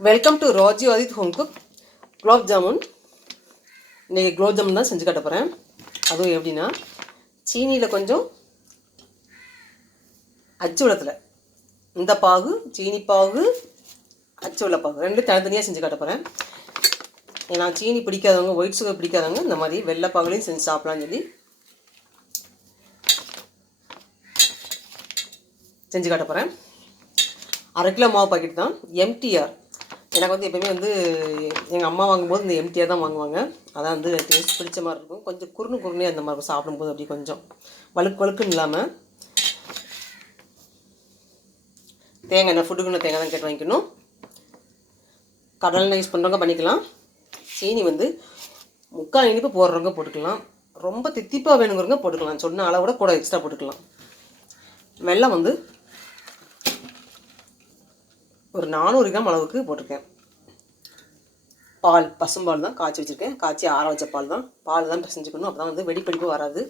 Welcome to Raji Aadith home cook gulab jamun இன்றைக்கி குலோப் ஜாமுன் தான் செஞ்சு காட்ட போகிறேன் அதுவும் எப்படின்னா சீனியில் கொஞ்சம் அச்சு வெள்ளத்தில். இந்த பாகு சீனி பாகு அச்சு வெள்ள பாகு ரெண்டு தனித்தனியாக செஞ்சு காட்ட போகிறேன் ஏன்னா சீனி பிடிக்காதவங்க ஒயிட் சுகர் பிடிக்காதவங்க இந்த மாதிரி வெள்ளை பாகுலையும் செஞ்சு சாப்பிட்லான்னு சொல்லி செஞ்சு காட்ட போகிறேன் அரை கிலோ மாவு பாக்கெட் தான். எம்டிஆர் எனக்கு வந்து எப்பயுமே வந்து எங்கள் அம்மா வாங்கும்போது இந்த எம்டியாக தான் வாங்குவாங்க. அதான் வந்து டேஸ்ட் பிடிச்ச மாதிரி இருக்கும். கொஞ்சம் குறுனு குறுனே அந்த மாதிரி இருக்கும். சாப்பிடும்போது அப்படி கொஞ்சம் வழுக்கு வழுக்குன்னு இல்லாமல் தேங்காய் எண்ணெய் ஃபுட்டுக்குன்னு தேங்காய் தான் கேட்டு வாங்கிக்கணும். கடலை யூஸ் பண்ணுறவங்க பண்ணிக்கலாம். சீனி வந்து முக்கால் இனிப்பு போடுறவங்க போட்டுக்கலாம். ரொம்ப தித்திப்பாக வேணுங்கிறவங்க போட்டுக்கலாம். சொன்ன அளவோட கூட எக்ஸ்ட்ரா போட்டுக்கலாம். வெள்ளம் வந்து ஒரு நானூறு கிராம் அளவுக்கு போட்டிருக்கேன். பால் பசும்பால் தான் காய்ச்சி வச்சுருக்கேன். காய்ச்சி ஆற வச்ச பால் தான். பால் தான் செஞ்சுக்கணும் அப்போ தான் வந்து வெடிப்படிப்பு வராது.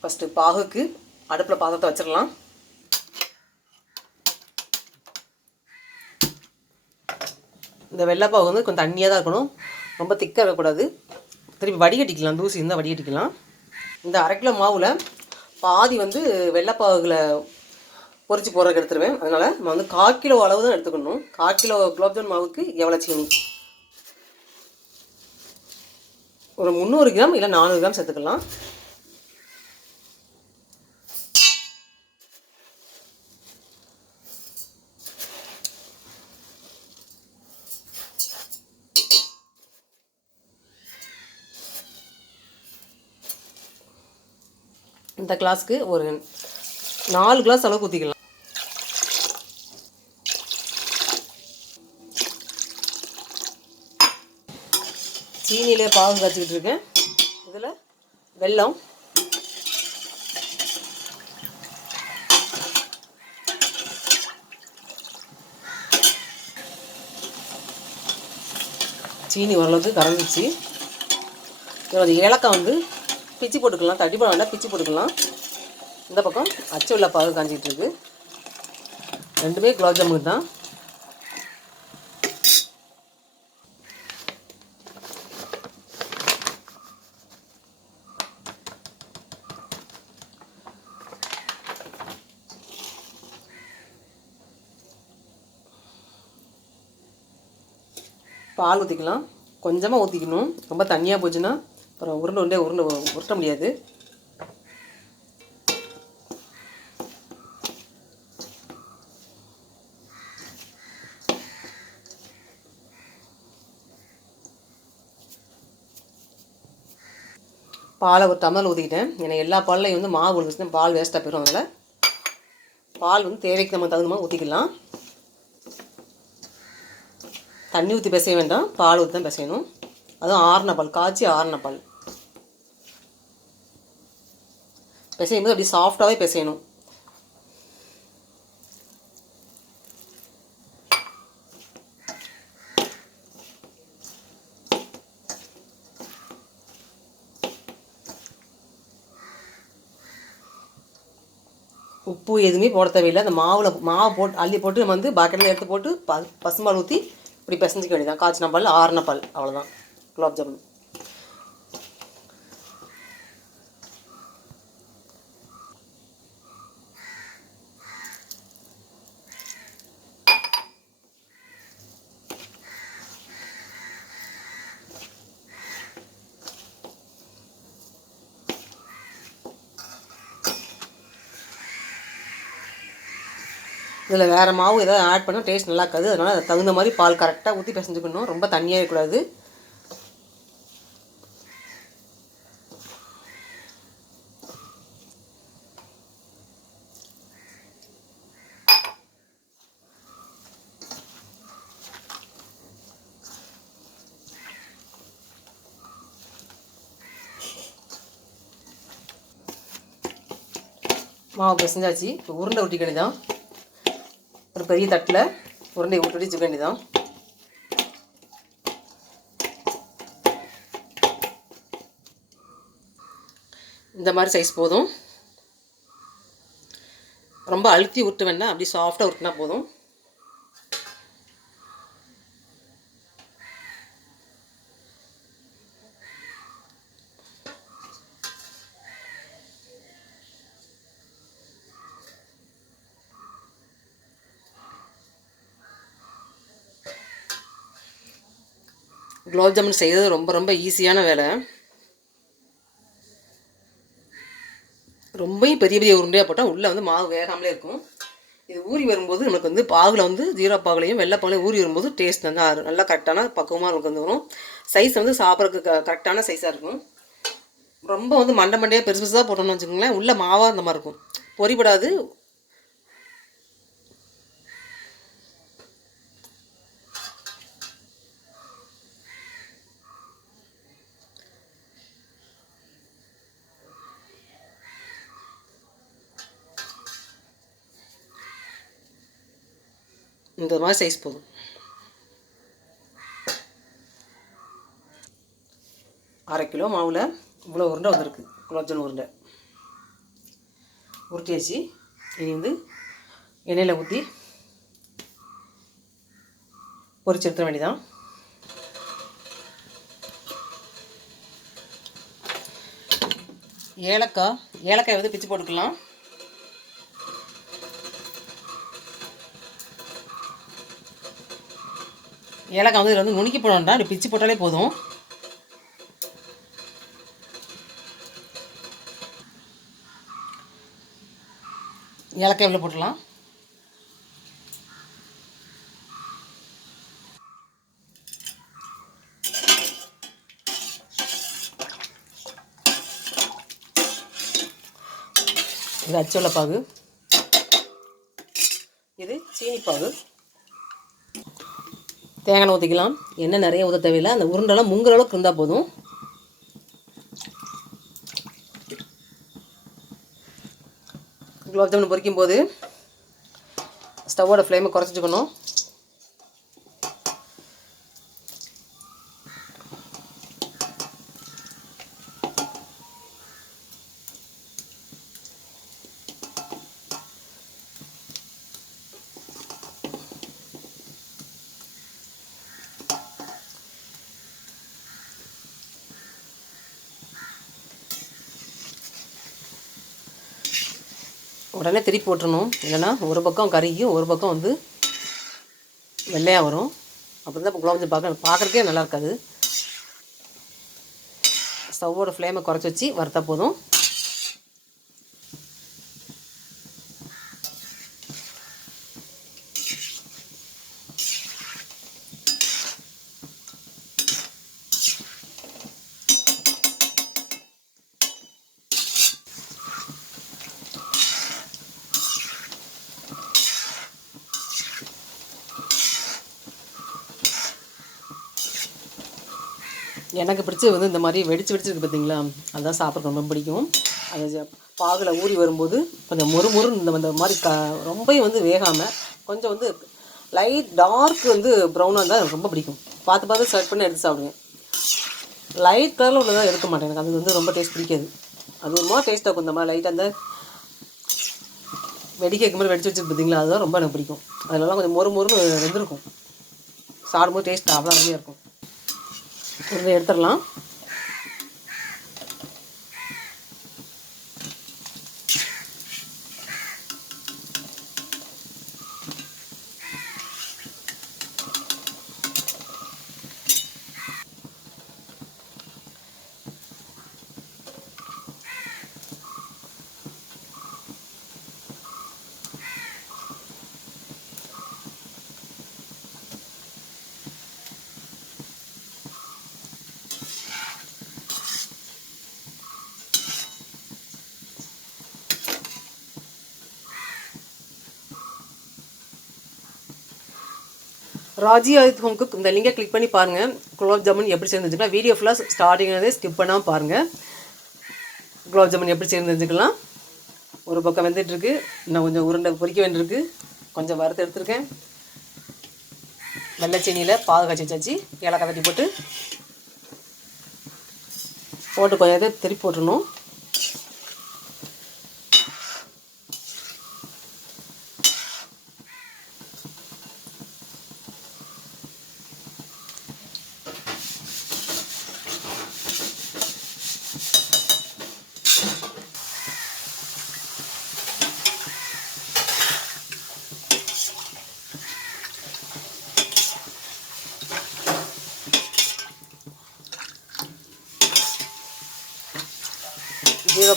ஃபஸ்ட்டு பாகுக்கு அடுப்பில் பாத்திரத்தை வச்சிடலாம் இந்த வெள்ளைப்பாகு வந்து கொஞ்சம் தண்ணியாக தான் இருக்கணும். ரொம்ப திக்காக இருக்கக்கூடாது. திருப்பி வடிகட்டிக்கலாம். தூசி இருந்தால் வடிகட்டிக்கலாம். இந்த அரை கிலோ மாவில் பாதி வந்து வெள்ளைப்பாகுல பொரிச்சு போடுறதுக்கு எடுத்துருவேன். அதனால் நம்ம வந்து கால் கிலோ அளவு தான் எடுத்துக்கணும். கால் கிலோ குலோப்ஜாமுன் மாவுக்கு எவ்வளோ சீனி? ஒரு முந்நூறு கிராம் இல்லை நானூறு கிராம் சேர்த்துக்கலாம். இந்த கிளாஸ்க்கு ஒரு நாலு கிளாஸ் அளவுக்கு ஊற்றிக்கலாம் சீனியிலே பாகு காய்ச்சிக்கிட்டு இருக்கேன். இதில் வெல்லம். சீனி ஓரளவுக்கு கரைஞ்சிச்சு இவ்வளோ ஏலக்காய் வந்து பிச்சு போட்டுக்கலாம். தட்டி போட வேண்டாம் பிச்சு போட்டுக்கலாம். இந்த பக்கம் அச்சு உள்ள பாகு காஞ்சிக்கிட்டு இருக்குது ரெண்டுமே குலாப் ஜாமுன் தான். பால் ஊற்றிக்கலாம் கொஞ்சமாக ஊற்றிக்கணும் ரொம்ப தண்ணியாக போச்சுன்னா அப்புறம் உருண்டை உருண்டை உருண்டை உருட்ட முடியாது. பாலை ஒரு டம்ளர் ஊற்றிக்கிட்டேன் ஏன்னா எல்லா பால்லையும் வந்து மாவு விழுந்துச்சுன்னா பால் வேஸ்ட்டாக போயிடும் அதனால் பால் வந்து தேவைக்கு நம்ம தகுந்த மாதிரி ஊற்றிக்கலாம் தண்ணி ஊற்றி பிசைய வேண்டாம். பால் ஊற்றி தான் பிசையணும் அதுவும் ஆறின பால் காய்ச்சி ஆறின பால். பிசையும் போது அப்படி சாஃப்டாகவே பிசையணும் உப்பு எதுவுமே போட தேவையில்லை. அந்த மாவில் மாவு போட்டு அள்ளி போட்டு நம்ம வந்து பாக்கெட்டில் எடுத்து போட்டு ப பசும்பால் ஊற்றி இப்படி பிசைஞ்சிக்க வேண்டியதான் காய்ச்சின பால் ஆறுன பால் அவ்வளோதான் குலாப் ஜாமுன். இதில் வேறு மாவு ஏதாவது ஆட் பண்ணால் டேஸ்ட் நல்லா இருக்காது. அதனால் அதை தகுந்த மாதிரி பால் கரெக்டாக ஊற்றி பிசைஞ்சுக்கணும். ரொம்ப தண்ணியாக இருக்கக்கூடாது. மாவு பிசைஞ்சாச்சு. இப்போ உருண்டை ஊட்டிக்க தான் ஒரு பெரிய தட்டில் உருண்டை விட்டு வச்சுக்க வேண்டியதான் இந்த மாதிரி சைஸ் போதும். ரொம்ப அழுத்தி விட்டு வேண்டாம் அப்படி சாஃப்டாக உருட்டினா போதும். குலோப் ஜாமுன் செய்கிறது ரொம்ப ரொம்ப ஈஸியான வேலை. ரொம்பவும் பெரிய பெரிய உருண்டையாக போட்டால் உள்ளே வந்து மாவு வேகாமலே இருக்கும். இது ஊறி வரும்போது நமக்கு வந்து பாகில் வந்து ஜீரோ பாகுலையும் வெள்ளைப்பாகலையும் ஊறி வரும்போது டேஸ்ட் வந்து நல்லா கரெக்டான பக்குவமாக நமக்கு வந்து வரும். சைஸ் வந்து சாப்பிட்றதுக்கு க கரெக்டான சைஸாக இருக்கும். ரொம்ப வந்து மண்டை மண்டையாக பெருசு பெருசாக போட்டோம்னு வச்சுக்கோங்களேன். உள்ளே மாவாக அந்த மாதிரி இருக்கும். பொறிபடாது. இந்த மாதிரி சைஸ் போதும். அரை கிலோ மாவில் இவ்வளோ உருண்டை வந்திருக்கு. குலோப்ஜான் உருண்டை. உருட்டியாச்சு. இனி வந்து எண்ணெயில் ஊற்றி பொரிச்சு எடுத்துட வேண்டியதான் ஏலக்காய் ஏலக்காய் வந்து பிச்சு போட்டுக்கலாம். ஏலக்காய் வந்து இதில் வந்து நுணுக்கி போட வேண்டாம் இப்படி பிச்சு போட்டாலே போதும். ஏலக்காய் இவ்வளோ போட்டுடலாம் இது அச்சோளப்பாகு இது சீனிப்பாகு. தேங்காய் ஊற்றிக்கலாம் எண்ணெய் நிறைய ஊற்ற தேவையில்லை. அந்த உருண்டெல்லாம் முங்குற அளவுக்கு இருந்தால் போதும். குலோப் ஜாமுன் பொரிக்கும் போது ஸ்டவ்வோட ஃப்ளேமை குறைச்சிக்கணும். உடனே திருப்பி போட்டுறணும். இல்லைன்னா ஒரு பக்கம் கருகியும் ஒரு பக்கம் வந்து வெள்ளையாக வரும். அப்படி தான் இப்போ குலோப் ஜாமுன் பார்க்க பார்க்குறக்கே நல்லா இருக்காது. ஸ்டவ்வோட ஃப்ளேமை குறைச்சி வச்சு வறுத்தா போதும். எனக்கு பிடிச்சது வந்து இந்த மாதிரி வெடிச்சு வெடிச்சிருக்கு பார்த்தீங்களா அதுதான் சாப்பிட்றது ரொம்ப பிடிக்கும். அது பாகில் ஊறி வரும்போது கொஞ்சம் மொறு மொறுன்னு இந்த மாதிரி க ரொம்பவும் வந்து வேகாமல் கொஞ்சம் வந்து லைட் டார்க் வந்து ப்ரௌனாக இருந்தால் எனக்கு ரொம்ப பிடிக்கும். பார்த்து பார்த்து செட் பண்ணி எடுத்து சாப்பிடுவேன். லைட் கலரில் உள்ளதாக எடுக்க மாட்டேன். எனக்கு அது வந்து ரொம்ப டேஸ்ட் பிடிக்காது. அது ஒரு மாதிரி டேஸ்ட்டாக இருக்கும் இந்த மாதிரி லைட்டாக அந்த வெடிக்க மாதிரி வெடிச்சு வச்சு பார்த்தீங்களா அதுதான் ரொம்ப எனக்கு பிடிக்கும். அதெல்லாம் கொஞ்சம் மொறு மொறுன்னு வெந்திருக்கும். சாப்பிடும்போது டேஸ்ட் அவ்வளோ அருமையாக இருக்கும். இதை எடுத்துடலாம். ராஜி ஆதித் ஹோம் குக் இந்த லிங்கை கிளிக் பண்ணி பாருங்கள் குலாப் ஜாமுன் எப்படி சேர்ந்துச்சுக்கலாம் வீடியோ ஃபுல்லாக ஸ்டார்டிங்லேருந்தே ஸ்கிப் பண்ணாமல் பாருங்கள் குலாப் ஜாமுன் எப்படி செய்யணும் ஒரு பக்கம் வெந்துட்டுருக்கு. இன்னும் கொஞ்சம் உருண்டை பொரிக்க வேண்டியிருக்கு. கொஞ்சம் வறுத்து எடுத்துருக்கேன். வெள்ளை சீனியில் பாகு காய்ச்சி வச்சாச்சு. ஏலக்காய் தட்டி போட்டு. போட்டு கொஞ்சம் திருப்பி போட்டுடணும்.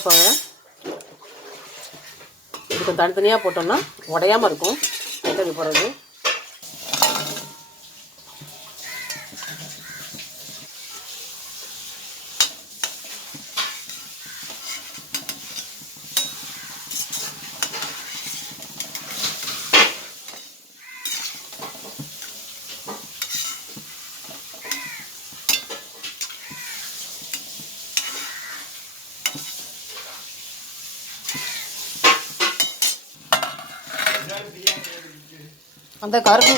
ஜீரப்பாவை இதுக்கு தனித்தனியாக போட்டோம்னா உடையாமல் இருக்கும். தனித்தனி போடுறது. அந்த கருப்பு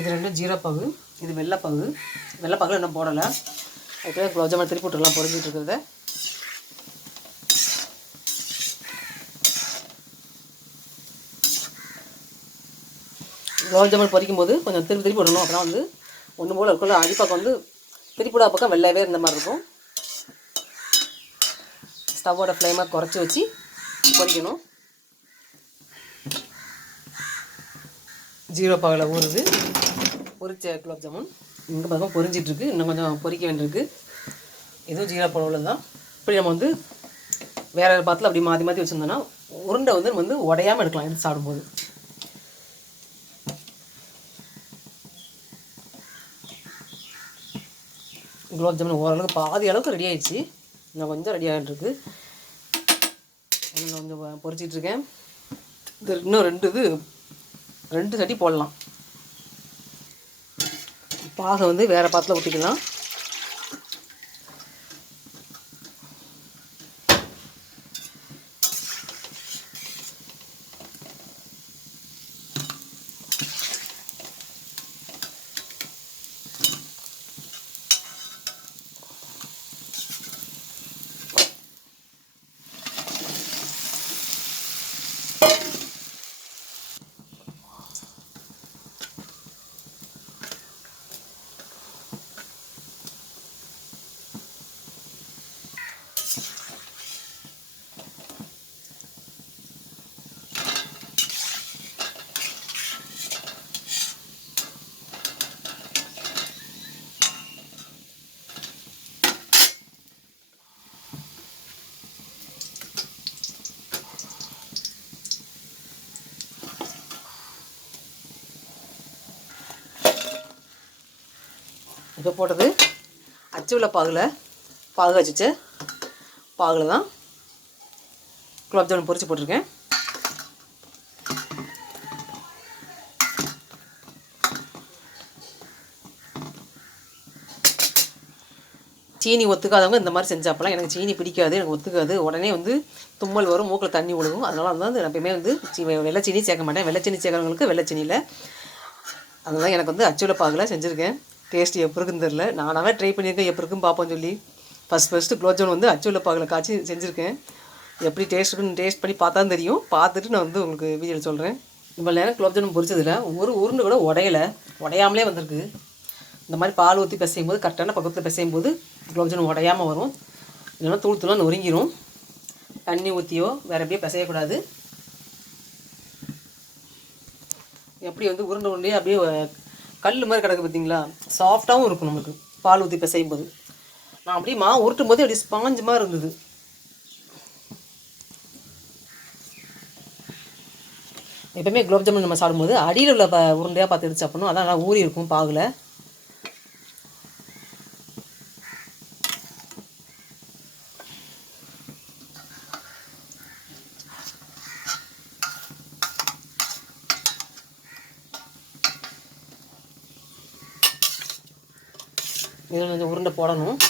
இது ரெண்டும் ஜீரப்பகு இது வெள்ளைப்பாகு வெள்ளைப்பாகுல இன்னும் போடலை. அதுக்கு குலோப் ஜாமுன் திருப்பி விட்டுலாம் பொறிஞ்சிட்டு இருக்கிறத. குலோப் ஜாமுன் பொரிக்கும் போது கொஞ்சம் திருப்பி திருப்பி விடணும். அப்புறம் வந்து ஒன்று போல் இருக்குள்ள அடிப்பக்கம் வந்து திருப்பிடா பக்கம் வெள்ளையவே இருந்த மாதிரி இருக்கும். ஸ்டவ்வோட ஃப்ளேமை குறைச்சி வச்சு பொரிக்கணும் ஜீரோ பாவில் ஊறுது. பொரிச்ச குலாப் ஜாமுன். இங்கே பக்கம் பொரிஞ்சிட்ருக்கு. இன்னும் கொஞ்சம் பொரிக்க வேண்டியிருக்கு. இதுவும் ஜீரா பழவில் தான் இப்படி நம்ம வந்து வேறு பாத்தில் அப்படி மாற்றி மாற்றி வச்சுருந்தோன்னா உருண்டை வந்து நம்ம வந்து உடையாமல் எடுக்கலாம் எடுத்து சாப்பிடும்போது. குலாப் ஜாமுன் ஓரளவுக்கு பாதி அளவுக்கு ரெடி ஆயிடுச்சு. இன்னும் கொஞ்சம் ரெடி ஆகிட்டுருக்கு இன்னும் கொஞ்சம் பொரிச்சிட்ருக்கேன். இது இன்னும் ரெண்டு இது ரெண்டு சட்டி போடலாம். பாசம் வந்து வேறு பாத்தில் ஊற்றிக்கலாம் இப்போ போட்டது அச்சு உள்ள பாகில் பாகு வச்சுச்சு பாகில் தான் குலாப் ஜாமுன் பொறிச்சு போட்டிருக்கேன். சீனி ஒத்துக்காதவங்க இந்த மாதிரி செஞ்சாப்பெல்லாம் எனக்கு சீனி பிடிக்காது எனக்கு ஒத்துக்காது. உடனே வந்து தும்மல் வரும் மூக்கில் தண்ணி விழுகும் அதனால வந்து நான் எப்பயுமே வந்து சீ வெள்ளை சீனி சேர்க்க மாட்டேன். வெள்ளை சீனி சேர்க்குறவங்களுக்கு வெள்ளை சீனியில் அதனால் எனக்கு வந்து அச்சுள்ள பாகில் செஞ்சுருக்கேன். டேஸ்ட் எப்படி இருக்குன்னு தெரில நானாகவே ட்ரை பண்ணியிருக்கேன். எப்படி இருக்குன்னு பார்ப்போம்னு சொல்லி. ஃபஸ்ட் ஃபஸ்ட்டு குலோப்ஜாமுன் வந்து அச்சுல பாகில் காய்ச்சி செஞ்சுருக்கேன். எப்படி டேஸ்ட் இருக்குன்னு டேஸ்ட் பண்ணி பார்த்தா தான் தெரியும். பார்த்துட்டு நான் வந்து உங்களுக்கு வீடியோவில் சொல்கிறேன் இவ்வளோ நேரம் குலோப்ஜாமுன் பொரிச்சதில் ஒரு உருண்டு கூட உடையலை. உடையாமலே வந்திருக்கு. இந்த மாதிரி பால் ஊற்றி பிசையும் போது கரெக்டான பக்கத்தில் பிசையும் போது குலோப்ஜாமுன் உடையாமல் வரும். இல்லைன்னா தூள் தூளாக நொறுங்கிடும் தண்ணி ஊற்றியோ வேறு எப்படியோ பிசையக்கூடாது. எப்படி வந்து உருண்டை உருண்டையே அப்படியே கல் மாதிரி கிடக்கு பார்த்தீங்களா சாஃப்டாகவும் இருக்கும் நமக்கு. பால் ஊற்றி பிசையும் போது நான் அப்படியே மா உருட்டும் போது அப்படியே ஸ்பாஞ்சு மாதிரி இருந்தது. எப்பவுமே குலோப் ஜாமுன் நம்ம சாப்பிடும்போது அடியில் உள்ள ப உருண்டையாக பார்த்து எடுத்து சாப்பிடணும். அதான் நல்லா ஊறி இருக்கும் பாகில். இதில்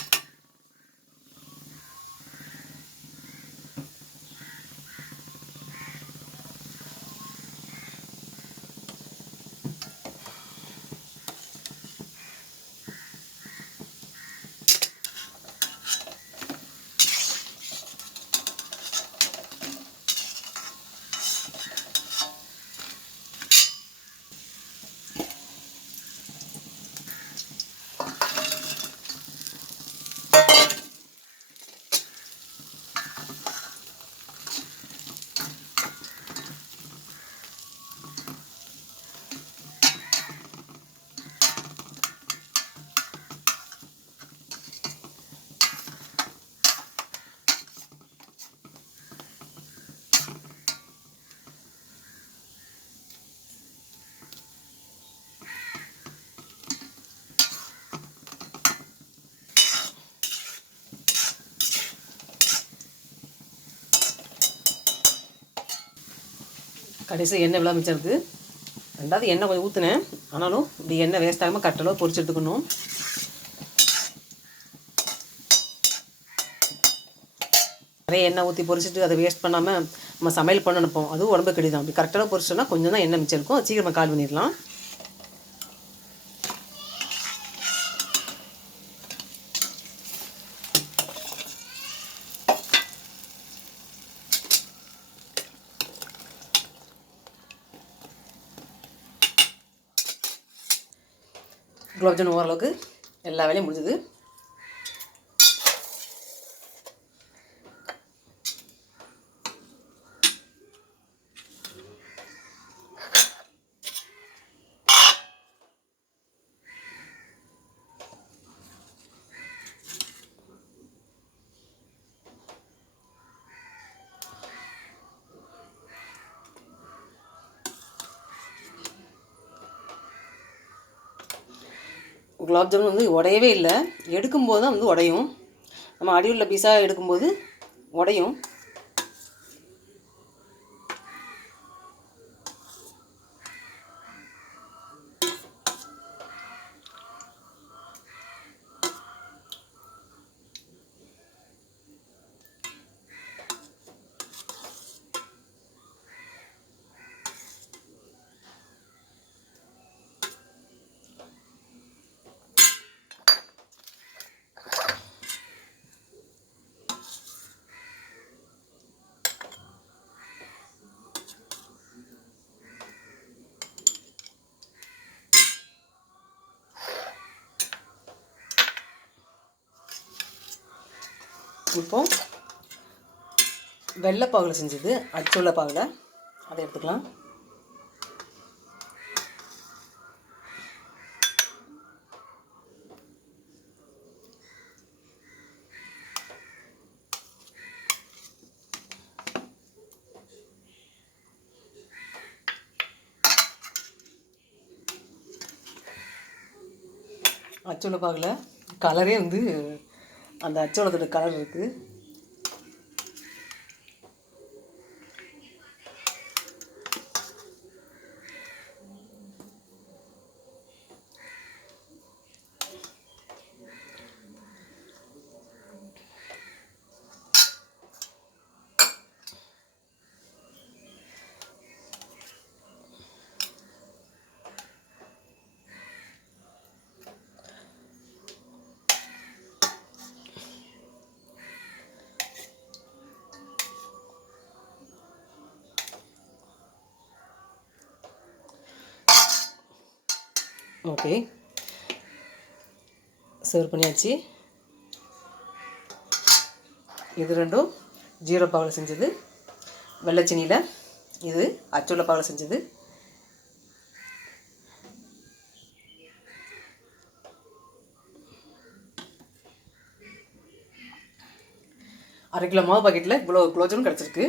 கடைசி எண்ணெய் விழா மிச்சம் இருக்குது ரெண்டாவது எண்ணெய் கொஞ்சம் ஊற்றுனேன் ஆனாலும் இப்படி எண்ணெய் வேஸ்ட் ஆகாமல் கட்டளவு பொரிச்சு எடுத்துக்கணும். நிறைய எண்ணெய் ஊற்றி பொரிச்சிட்டு அதை வேஸ்ட் பண்ணாமல் நம்ம சமையல் பண்ண நினைப்போம். அதுவும் உடம்பு கெடுதான் அப்படி கரெக்டாக பொறிச்சோன்னா கொஞ்சம் தான் எண்ணெய் மிச்சம் இருக்கும். சீக்கிரமாக கால் பண்ணிடலாம். குலோப்ஜாமுன் ஓரளவுக்கு எல்லா வேலையும் முடிஞ்சது. குலாப் ஜாமுன் வந்து உடையவே இல்லை. எடுக்கும்போது தான் வந்து உடையும். நம்ம அடியுள்ள பீஸாக எடுக்கும்போது உடையும். இப்போ வெள்ளைப்பாவில் செஞ்சது அச்சுள்ள பாகில். அதை எடுத்துக்கலாம். அச்சுள்ள பாகில் கலரே வந்து அந்த அச்சோளத்தோட கலர் இருக்குது ஓகே. சர்வ் பண்ணியாச்சு. இது ரெண்டும் ஜீரோ பாவில் செஞ்சது வெள்ளைச்சினியில் இது அச்சுள்ள பாவில் செஞ்சது. அரை கிலோ மாவு பாக்கெட்டில் இவ்வளோ குலோஜனும் கிடச்சிருக்கு.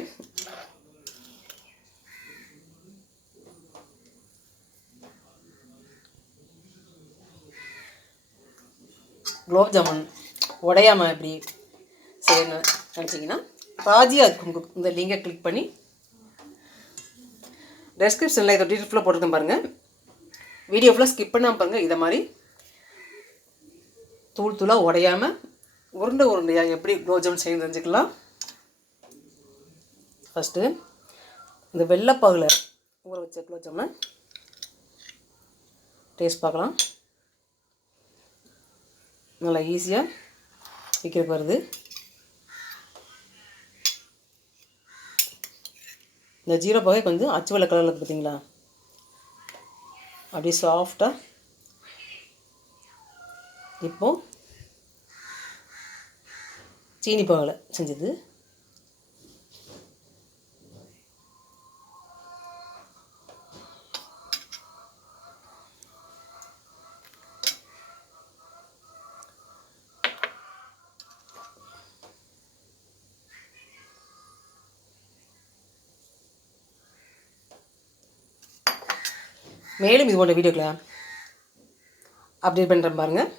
குலோப் ஜாமுன் உடையாமல் எப்படி செய்யணும் நினச்சிங்கன்னா ராஜியா இருக்கும். இந்த லிங்கை கிளிக் பண்ணி டெஸ்கிரிப்ஷனில் இதோட டீட்டெயில் ஃபுல்லாக பாருங்கள் வீடியோ ஃபுல்லாக ஸ்கிப் பண்ணாமல் பாருங்கள் இதை மாதிரி தூள் தூளாக உடையாமல் உருண்டை உருண்டையாக எப்படி குலோப் ஜாமுன் செய்ய தெரிஞ்சுக்கலாம். ஃபஸ்ட்டு இந்த வெள்ளைப்பாகில் ஊற வச்ச குலோப் ஜாமுனை டேஸ்ட் பார்க்கலாம். நல்லா ஈஸியாக விற்கிறதுக்கு வருது இந்த ஜீரோ பகை கொஞ்சம் அச்சு வெள்ளை கலரில் இருக்குது பார்த்தீங்களா அப்படியே சாஃப்டாக இப்போது சீனி பகலை செஞ்சது. மேலும் இது போன்ற வீடியோக்களை அப்டேட் பண்ணுறேன் பாருங்கள்